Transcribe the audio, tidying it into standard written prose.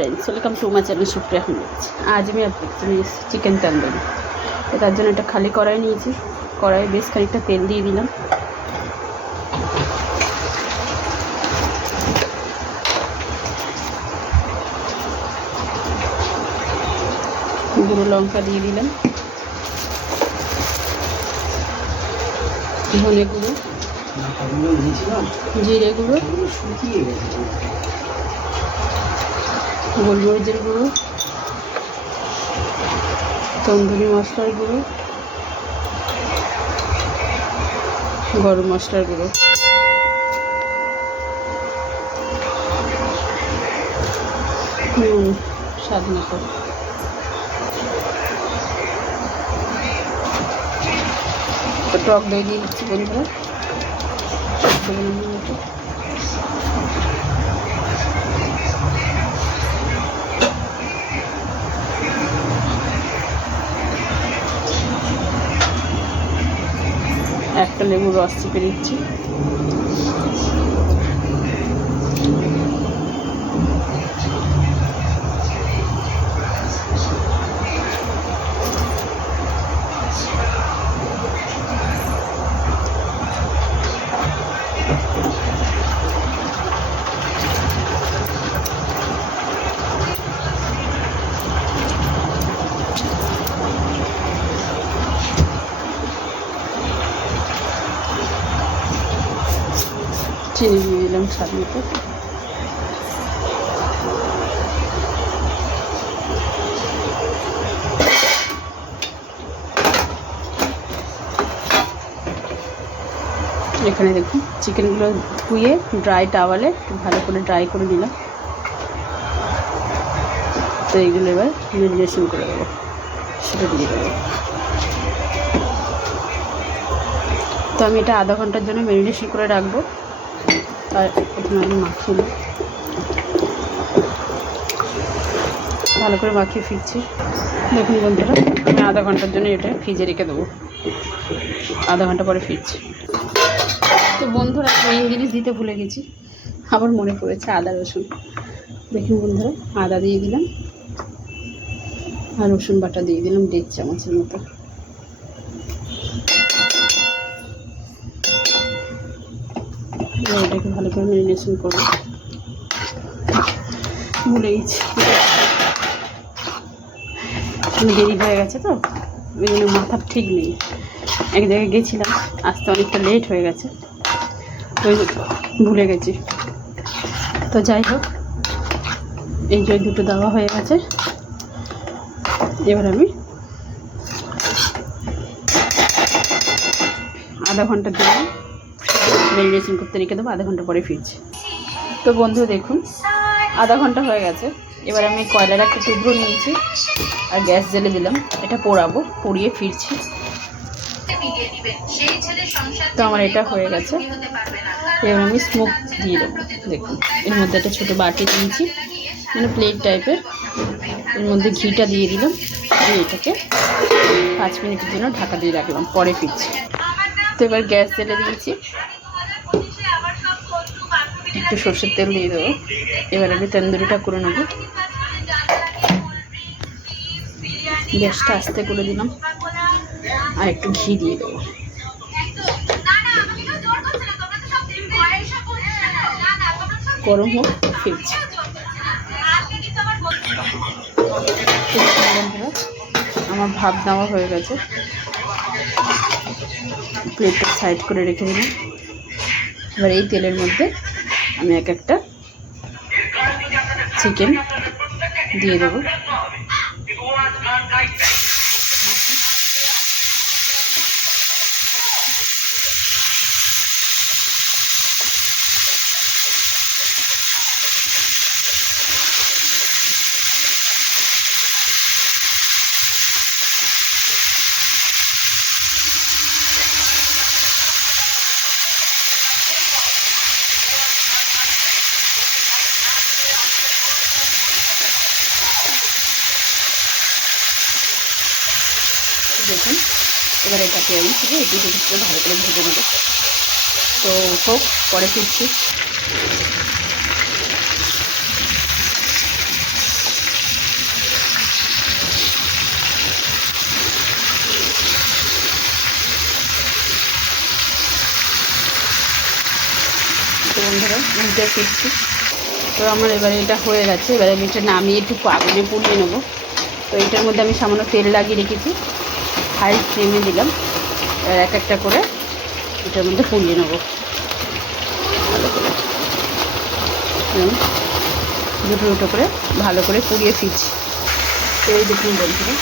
Friends, welcome to my channel Supriya Ahmed. आज मैं आपको चिकेन तंदूरी তার জন্য একটা খালি কড়াই নিয়েছি। কড়াইয়ে বেশ খানিকটা তেল দিয়ে দিলাম। গুঁড়ো লঙ্কা দিয়ে দিলাম, ধনে গুঁড়ো, জিরে গুঁড়ো, গোলমরিচের গুঁড়ো, তন্দুরি মশলার গুঁড়ো, গরম মশলার গুঁড়ো, স্বাদ মতো, টক দই দিয়ে দিচ্ছি বন্ধুরা। একটা লেবুর রস চিপে দিচ্ছি। চিনি দিয়ে দিলাম স্বাদ মতো। এখানে দেখুন চিকেনগুলো ধুয়ে ড্রাই টাওয়ালে একটু ভালো করে ড্রাই করে নিলাম। তো এইগুলো এবার ম্যারিনেশন করে দেবো, সেটা দিয়ে দেবো। তো আমি এটা আধা ঘন্টার জন্য ম্যারিনেশন করে রাখবো। আর প্রথমে আমি মাখিয়ে নিই, ভালো করে মাখিয়ে ফিরছি। দেখুন বন্ধুরা, আমি আধা ঘন্টার জন্য এটা ফ্রিজে রেখে দেবো। আধা ঘন্টা পরে ফিরছি। তো বন্ধুরা, মেইন জিনিস দিতে ভুলে গেছি, আবার মনে পড়েছে আদা রসুন। দেখুন বন্ধুরা, আদা দিয়ে দিলাম আর রসুন বাটা দিয়ে দিলাম 1.5 চামচের মতো। এটাকে ভালো করে ম্যারিনেশন করবো। ভুলে গেছি, দেরি হয়ে গেছে তো ওই জন্য মাথার ঠিক নেই। এক জায়গায় গেছিলাম, আসতে অনেকটা লেট হয়ে গেছে, ওই ভুলে গেছি। তো যাই হোক, এই যে দুটো দেওয়া হয়ে গেছে। এবার আমি আধা ঘন্টার জন্য ম্যারিনেশন করতে রেখে দেবো। আধা ঘন্টা পরে ফিরছি। তো বন্ধু দেখুন, আধা ঘন্টা হয়ে গেছে। এবার আমি কয়লার একটা টুকরো নিয়েছি আর গ্যাস জ্বেলে দিলাম। এটা পোড়াবো, পুড়িয়ে ফিরছি। তো আমার এটা হয়ে গেছে। এবার আমি স্মোক দিয়ে দেবো। দেখুন, এর মধ্যে একটা ছোটো বাটি দিয়েছি, মানে প্লেট টাইপের। এর মধ্যে ঘিটা দিয়ে দিলাম, দিয়ে এটাকে 5 মিনিটের জন্য ঢাকা দিয়ে রাখলাম, পরে ফিরছি। তো এবার গ্যাস জ্বেলে দিয়েছি, একটু সর্ষের তেল দিয়ে দেবো। এবার আমি তন্দুরিটা করে নেব। গ্যাসটা আস্তে করে দিলাম আর একটু ঘি দিয়ে দেবো। গরম হোক, ফিরছি। আমার ভাত দেওয়া হয়ে গেছে, প্লেটটা সাইড করে রেখে দিলাম। এবার এই তেলের মধ্যে আমি একটা চিকেন দিয়ে দেবো। দেখুন, এবার এটাকে আমি শুধু একটু ভালো করে ভেজে নেব। তো হোক, পরে ফিরছি। বন্ধুরা উল্টে ফিরছি। তো আমার এবারে এটা হয়ে গেছে। এবারে আমি এটা নামিয়ে একটু আগুনে পুড়িয়ে নেবো। তো এটার মধ্যে আমি সামান্য তেল লাগিয়ে রেখেছি, হাই ফ্লেমে দিলাম। এবার এক একটা করে এটার মধ্যে পুড়িয়ে নেবো ভালো করে। দুটো দুটো করে ভালো করে পুড়িয়ে ফিরছি। তো এই দেখুন বন্ধুরা